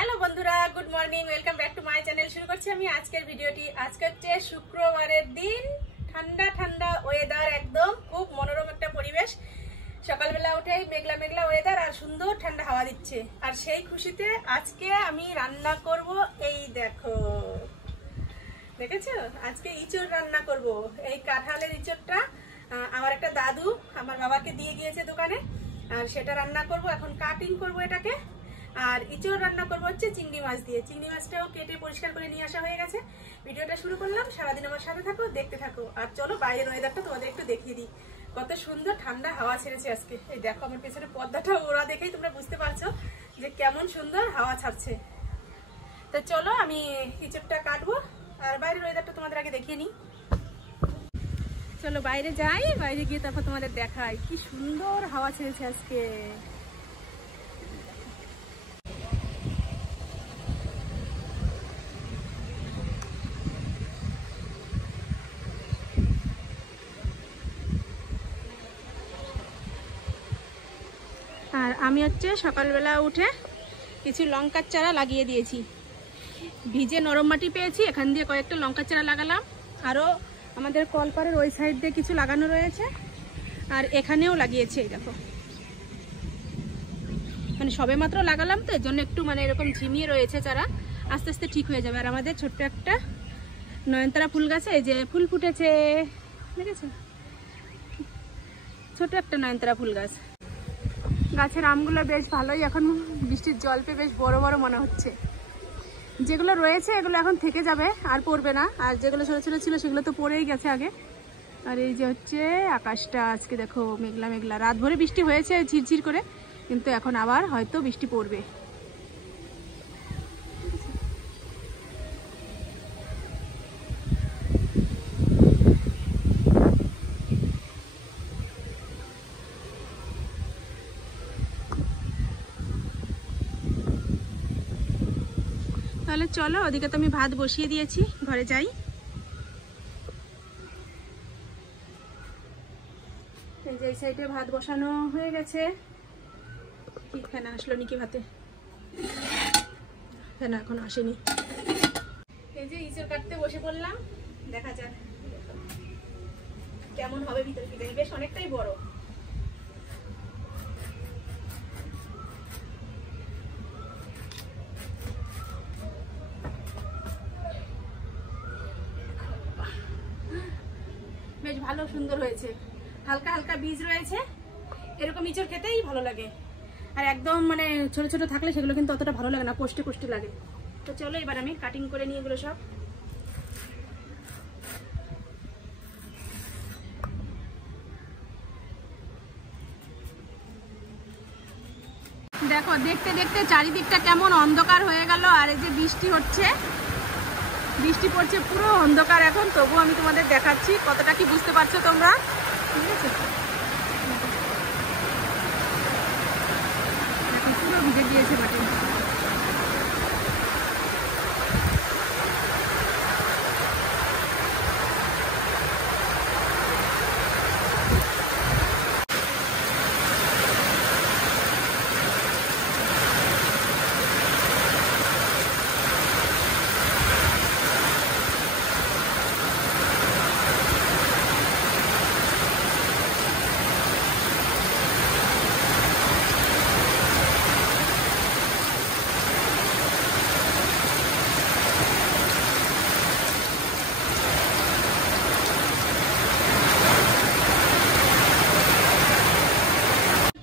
Hello बंधुरा good morning welcome back to my channel. शुरू करছি আমি আজকের ভিডিওটি। আজকে হচ্ছে শুক্রবারের দিন, ঠান্ডা ঠান্ডা ওয়েদার, একদম খুব মনোরম একটা পরিবেশ। সকালবেলা উঠেই মেঘলা মেঘলা ওয়েদার আর সুন্দর ঠান্ডা হাওয়া দিচ্ছে। আর সেই খুশিতে আজকে আমি রান্না করব, এই দেখো, দেখেছো, আজকে ইঁচড় রান্না করব। এই কাঁঠালের ইঁচড়টা আমার একটা দাদু আমার বাবাকে দিয়ে গিয়েছে দোকানে, আর সেটা রান্না করব। এখন কাটিং করব এটাকে। আর ইঁচড় রান্না করবো হচ্ছে চিংড়ি মাছ দিয়ে। চিংড়ি মাছটাও কেটে পরিষ্কার করে নিয়ে আসা হয়ে গেছে। ভিডিওটা শুরু করলাম, সারাদিন আমার সাথে থাকো, দেখতে থাকো। আর চলো বাইরের ওয়েদারটা তোমাদের একটু দেখিয়ে দিই। কত সুন্দর ঠান্ডা হাওয়া ছেড়েছে আজকে। এই দেখো আমার পেছনে পর্দাটা ওরা দেখেই তোমরা বুঝতে পারছো যে কেমন সুন্দর হাওয়া ছাড়ছে। তো চলো আমি ইঁচড়টা কাটবো আর বাইরের ওয়েদারটা তোমাদের আগে দেখিয়ে নিই। চলো বাইরে যাই, বাইরে গিয়ে তারপর তোমাদের দেখাই কি সুন্দর হাওয়া ছেড়েছে আজকে। আর আমি হচ্ছে সকালবেলা উঠে কিছু লঙ্কার চারা লাগিয়ে দিয়েছি। ভিজে নরম মাটি পেয়েছি, এখান দিয়ে কয়েকটা লঙ্কার চারা লাগালাম। আরও আমাদের কলপাড়ের ওই সাইড দিয়ে কিছু লাগানো রয়েছে, আর এখানেও লাগিয়েছি। এই দেখো, মানে সবে মাত্র লাগালাম তো, এর জন্য একটু মানে এরকম ঝিমিয়ে রয়েছে চারা, আস্তে আস্তে ঠিক হয়ে যাবে। আর আমাদের ছোট্ট একটা নয়নতারা ফুল গাছে এই যে ফুল ফুটেছে, দেখেছো, ছোট একটা নয়নতারা ফুল গাছ। গাছের আমগুলো বেশ ভালোই, এখন বৃষ্টির জল পেয়ে বেশ বড় বড় মনে হচ্ছে। যেগুলো রয়েছে এগুলো এখন থেকে যাবে, আর পড়বে না। আর যেগুলো ছোটো ছোটো ছিল সেগুলো তো পড়েই গেছে আগে। আর এই যে হচ্ছে আকাশটা আজকে দেখো মেঘলা মেঘলা। রাত ভরে বৃষ্টি হয়েছে ঝিরঝির করে, কিন্তু এখন আবার হয়তো বৃষ্টি পড়বে। তাহলে চলো, ওদিকে তো আমি ভাত বসিয়ে দিয়েছি, ঘরে যাই। এই যে এই সাইডে ভাত বসানো হয়ে গেছে। কি ফেনা আসলো নাকি ভাতে? ফেনা এখন আসেনি। এই যে ইঁচড় কাটতে বসে পড়লাম, দেখা যাক কেমন হবে ভিতরে। ভিতরে বেশ অনেকটাই বড়। বেশ ভালো সুন্দর হয়েছে, হালকা হালকা বীজ রয়েছে। এরকম ইঁচড় খেতেই ভালো লাগে। আর একদম মানে ছোট ছোট থাকলে সেগুলো কিন্তু অতটা ভালো লাগে না, কোষ্ঠে কোষ্ঠে লাগে। তো চলো এবার আমি কাটিং করে নিই এগুলো সব। দেখো দেখতে দেখতে চারিদিকটা কেমন অন্ধকার হয়ে গেল। আর এই যে বৃষ্টি হচ্ছে, বৃষ্টি পড়ছে, পুরো অন্ধকার এখন। তবু আমি তোমাদের দেখাচ্ছি, কতটা কি বুঝতে পারছো তোমরা, ঠিক আছে? এখন পুরো ভিজে গিয়েছে মাটি।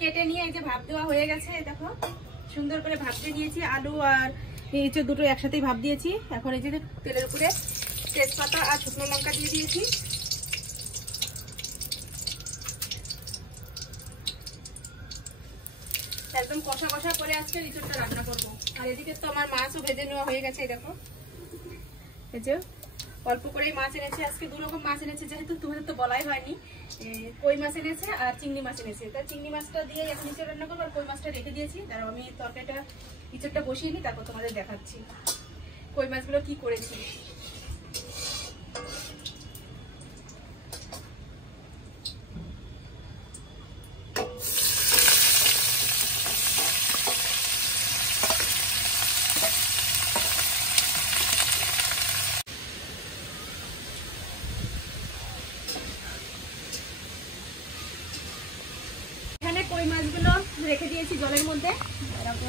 কেটে নিয়ে এই যে ভাপ দেওয়া হয়ে গেছে। দেখো সুন্দর করে ভাপ দিয়ে দিয়েছি, আলু আর ইঁচড় দুটো একসাথেই ভাপ দিয়েছি। এখন এই যে তেলের উপরে তেজপাতা আর শুকনো লঙ্কা দিয়ে দিয়েছি। একদম কষা কষা করে আজকে ইঁচড়টা রান্না করবো। আর এদিকে তো আমার মাছও ভেজে নেওয়া হয়ে গেছে। এই দেখো, এই যে অল্প করেই মাছ এনেছে আজকে, দু রকম মাছ এনেছে, যেহেতু তোমাদের তো বলাই হয়নি। কই মাছ এনেছে আর চিংড়ি মাছ এনেছে। তাই চিংড়ি মাছটা দিয়ে এখন ইঁচড় রান্না করবো। আর কই মাছটা রেখে দিয়েছি, দাঁড়াও আমি তরকারিটা ইঁচড়টা বসিয়ে নিই, তারপর তোমাদের দেখাচ্ছি কই মাছগুলো কি করেছি।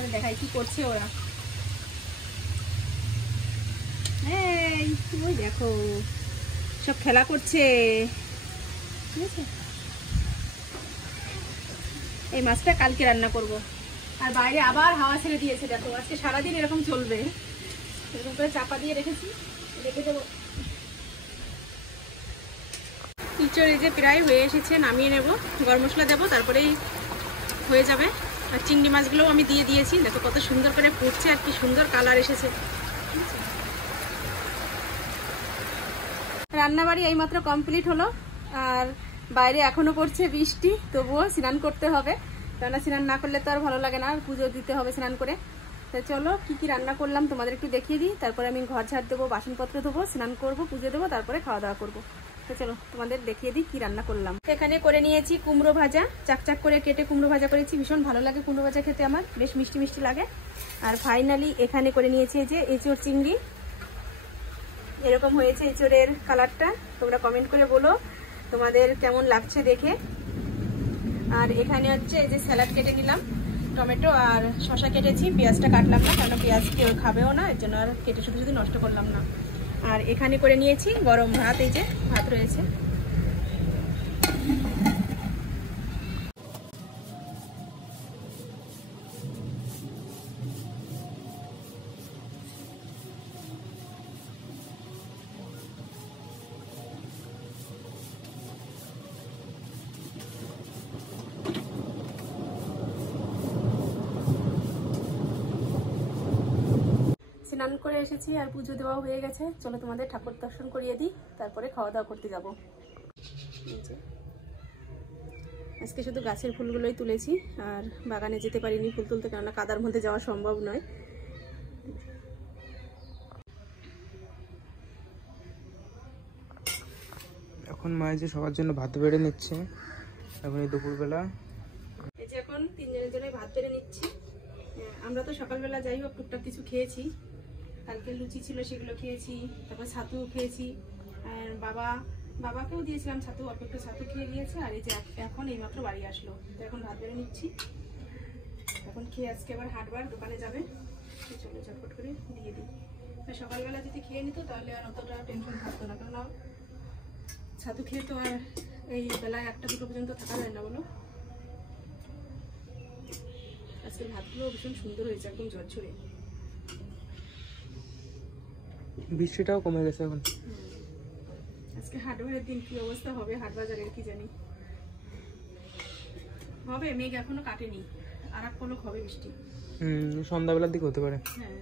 তোমাদের দেখাই কি করছে ওরা। এই ওই দেখো সব খেলা করছে, ঠিক আছে। এই মাছটা কালকে রান্না করব। আর বাইরে আবার হাওয়া ছেড়ে দিয়েছে, দেখো আজকে সারাদিন এরকম চলবে। এরকম করে চাপা দিয়ে রেখেছি, রেখে দেবো। ইঁচড় এই যে প্রায় হয়ে এসেছে, নামিয়ে নেব, গরম মশলা দেবো, তারপরেই হয়ে যাবে। আর চিংড়ি মাছগুলোও আমি দিয়ে দিয়েছি, দেখো কত সুন্দর করে ফুটছে আর কি সুন্দর কালার এসেছে। রান্নাবাড়ি এইমাত্র কমপ্লিট হলো, আর বাইরে এখনো পড়ছে বৃষ্টি, তবুও স্নান করতে হবে, কেননা স্নান না করলে তো আর ভালো লাগে না, আর পুজো দিতে হবে স্নান করে। তো চলো কি কি রান্না করলাম তোমাদের একটু দেখিয়ে দিই, তারপরে আমি ঘর ঝাড় দেবো, বাসনপত্র ধোবো, স্নান করবো, পুজো দেবো, তারপরে খাওয়া দাওয়া করবো। তো চলো তোমাদের দেখিয়ে দিই কি রান্না করলাম। এখানে করে নিয়েছি কুমড়ো ভাজা, চাকচাক করে কেটে কুমড়ো ভাজা করেছি, ভীষণ ভালো লাগে কুমড়ো ভাজা খেতে, আমার বেশ মিষ্টি মিষ্টি লাগে। আর ফাইনালি এখানে করে নিয়েছি এই যে এঁচোড় চিংড়ি, এরকম হয়েছে এঁচোড়ের কালারটা, তোমরা কমেন্ট করে বলো তোমাদের কেমন লাগছে দেখে। আর এখানে হচ্ছে এই যে স্যালাড কেটে নিলাম, টমেটো আর শসা কেটেছি, পেঁয়াজটা কাটলাম না, কারণ পেঁয়াজ কেউ খাবেও না, এর জন্য আর কেটে শুধু শুধু নষ্ট করলাম না। আর এখানে করে নিয়েছি গরম ভাত, এই যে ভাত রয়েছে। স্নান করে এসেছি আর পুজো দেওয়া হয়ে গেছে, চলো তোমাদের ঠাকুর দর্শন করিয়ে দিই, তারপরে খাওয়া দাওয়া করতে যাব। আজকে শুধু গাছের ফুলগুলোই তুলেছি, আর বাগানে যেতে পারিনি ফুল তুলতে, কেননা কাদার মধ্যে যাওয়া সম্ভব নয়। এখন মা যে সবার জন্য ভাত বেড়ে নিচ্ছে, এখন এই দুপুরবেলা। এই যে এখন তিনজনের জন্য ভাত বেড়ে নিচ্ছি। আমরা তো সকালবেলা যাই হোক টুকটাক কিছু খেয়েছি, কালকে লুচি ছিল সেগুলো খেয়েছি, তারপর ছাতু খেয়েছি, আর বাবাকেও দিয়েছিলাম ছাতু, অল্প একটু ছাতু খেয়ে গিয়েছে। আর এই যে এখন এইমাত্র বাড়ি আসলো, তো এখন ভাত বেড়ে নিচ্ছি। এখন খেয়ে আজকে আবার হাটবার দোকানে যাবে, চলো চটপট করে দিয়ে দিই। সকালবেলা যদি খেয়ে নিত তাহলে আর অতটা টেনশন থাকতো না, কেননা ছাতু খেয়ে তো আর এই বেলায় 1টা-2টো পর্যন্ত থাকা যায় না, বলো। আজকে ভাতগুলো ভীষণ সুন্দর হয়েছে, একদম ঝরঝরে। বৃষ্টিটাও কমে গেছে এখন। আজকে হাটবারের দিন, কি অবস্থা হবে হাট বাজারের কি জানি হবে। মেঘ এখনো কাটেনি, আর এক পলক হবে বৃষ্টি। সন্ধ্যাবেলার দিকে হতে পারে। হ্যাঁ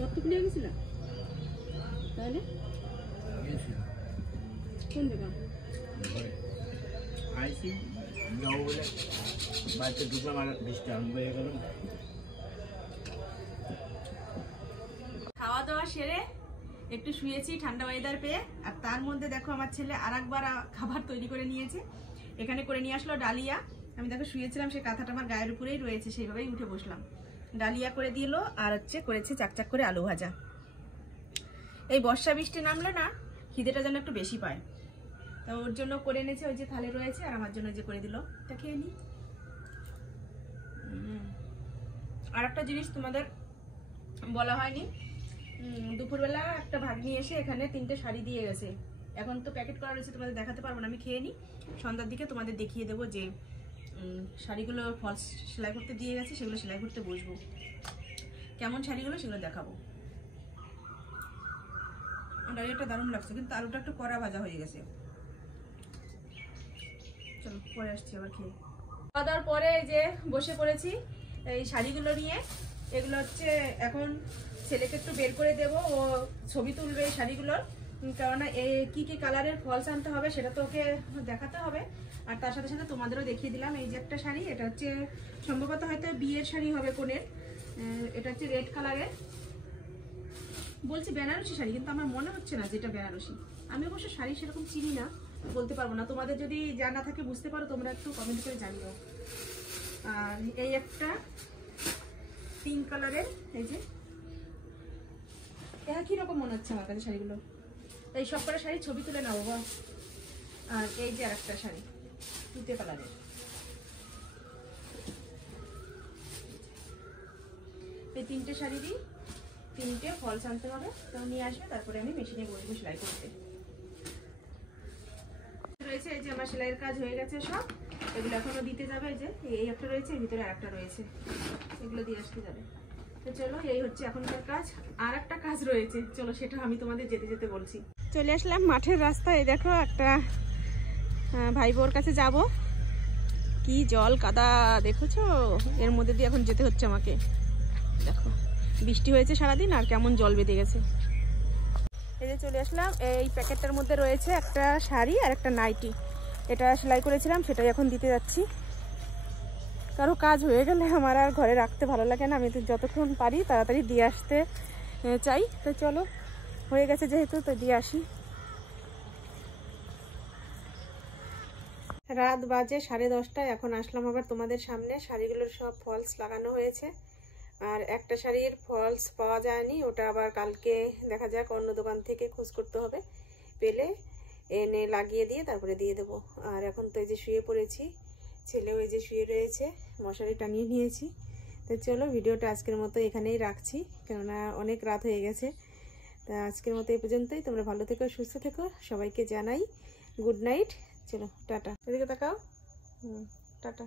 রক্ত নিয়ে গেছিল তাহলে কোন জায়গা আইসি যাবো বলে বাড়িতে ঢুকলাম, আর বৃষ্টি আরম্ভ হয়ে গেল। খাওয়া দাওয়া সেরে একটু শুয়েছি ঠান্ডা ওয়েদার পেয়ে, আর তার মধ্যে দেখো আমার ছেলে আরেকবার খাবার তৈরি করে নিয়েছে। এখানে করে নিয়ে আসলো ডালিয়া, আমি দেখো শুয়েছিলাম, সেই কাঁথাটা আমার গায়ের উপরেই রয়েছে, সেইভাবেই উঠে বসলাম। ডালিয়া করে দিল, আর হচ্ছে করেছে চাকচাক করে আলু ভাজা। এই বর্ষা বৃষ্টি নামলে না খিদেটা যেন একটু বেশি পায়, তো ওর জন্য করে এনেছে, ওই যে থালে রয়েছে, আর আমার জন্য যে করে দিল, তা খেয়ে নি। আর একটা জিনিস তোমাদের বলা হয়নি, দুপুরবেলা একটা ভাগ্নি এসে এখানে 3টে শাড়ি দিয়ে গেছে, এখন তো প্যাকেট করা রয়েছে, তোমাদের দেখাতে পারবো না, আমি খেয়ে নিই, সন্ধ্যার দিকে তোমাদের দেখিয়ে দেবো যে শাড়িগুলো ফলস সেলাই করতে দিয়ে গেছে, সেগুলো সেলাই করতে বসবো, কেমন শাড়িগুলো সেগুলো দেখাবো। ডালিয়াটা দারুণ লাগছে, কিন্তু আলুটা একটু কড়া ভাজা হয়ে গেছে। চলো পরে আসছি আবার খেয়ে। খাওয়া দাওয়ার পরে যে বসে পড়েছি এই শাড়িগুলো নিয়ে, এগুলো হচ্ছে এখন ছেলেকে একটু বের করে দেবো, ও ছবি তুলবে এই শাড়িগুলোর, কেননা কি কি কালারের ফলস আনতে হবে সেটা তো ওকে দেখাতে হবে। আর তার সাথে সাথে তোমাদেরও দেখিয়ে দিলাম এই যে একটা শাড়ি, এটা হচ্ছে সম্ভবত হয়তো বিয়ের শাড়ি হবে কোনের, এটা হচ্ছে রেড কালারের, বলছি বেনারসি শাড়ি, কিন্তু আমার মনে হচ্ছে না যেটা বেনারসি। আমি অবশ্য শাড়ি সেরকম চিনি না, বলতে পারবো না। তোমাদের যদি জানা থাকে বুঝতে পারো তোমরা একটু কমেন্ট করে জানিও। আর এই একটা পিঙ্ক কালারের, এই যে এটা কিরকম মনে হচ্ছে আমার কাছে শাড়িগুলো, এই সব কটা শাড়ি ছবি তুলে নাও বাবা। আর এই যে আর একটা শাড়ি তুতে কালারের, এই তিনটে শাড়িরই তিনটে ফলস আনতে হবে, তো নিয়ে আসবে, তারপরে আমি মেশিনে বসবো সেলাই করতে। রয়েছে এই যে আমার সেলাইয়ের কাজ হয়ে গেছে সব, এগুলো এখনো দিতে যাবে। এই যে এই একটা রয়েছে, এর ভিতরে আরেকটা রয়েছে, এগুলো দিয়ে আসতে যাবে। তো চলো, এই হচ্ছে এখনকার কাজ। আর একটা কাজ রয়েছে, চলো সেটা আমি তোমাদের যেতে যেতে বলছি। চলে আসলাম মাঠের রাস্তায়, দেখো একটা ভাই বোর কাছে যাব। কি জল কাদা দেখেছো, এর মধ্যে দিয়ে এখন যেতে হচ্ছে আমাকে। দেখো বৃষ্টি হয়েছে সারাদিন আর কেমন জল বেঁধে গেছে। এই যে চলে আসলাম, এই প্যাকেটটার মধ্যে রয়েছে একটা শাড়ি আর একটা নাইটি, এটা সেলাই করেছিলাম, সেটাই এখন দিতে যাচ্ছি। কারো কাজ হয়ে গেলে আমার আর ঘরে রাখতে ভালো লাগে না, আমি তো যতক্ষণ পারি তাড়াতাড়ি দিয়ে আসতে চাই। তো চলো, হয়ে গেছে যেহেতু, তো দিয়ে আসি। রাত বাজে 10:30, এখন আসলাম আবার তোমাদের সামনে। শাড়িগুলোর সব ফলস লাগানো হয়েছে, আর একটা শাড়ির ফলস পাওয়া যায়নি, ওটা আবার কালকে দেখা যাক, অন্য দোকান থেকে খোঁজ করতে হবে, পেলে এনে লাগিয়ে দিয়ে তারপরে দিয়ে দেবো। আর এখন তো এই যে শুয়ে পড়েছি, ছেলেও এই যে শুয়ে রয়েছে, মশারি টানিয়ে নিয়েছি। তো চলো, ভিডিওটা আজকের মতো এখানেই রাখছি, কেননা অনেক রাত হয়ে গেছে। তা আজকের মতো এই পর্যন্তই। তোমরা ভালো থেকো, সুস্থ থেকো, সবাইকে জানাই গুড নাইট। চলো টাটা, এদিকে তাকাও, টাটা।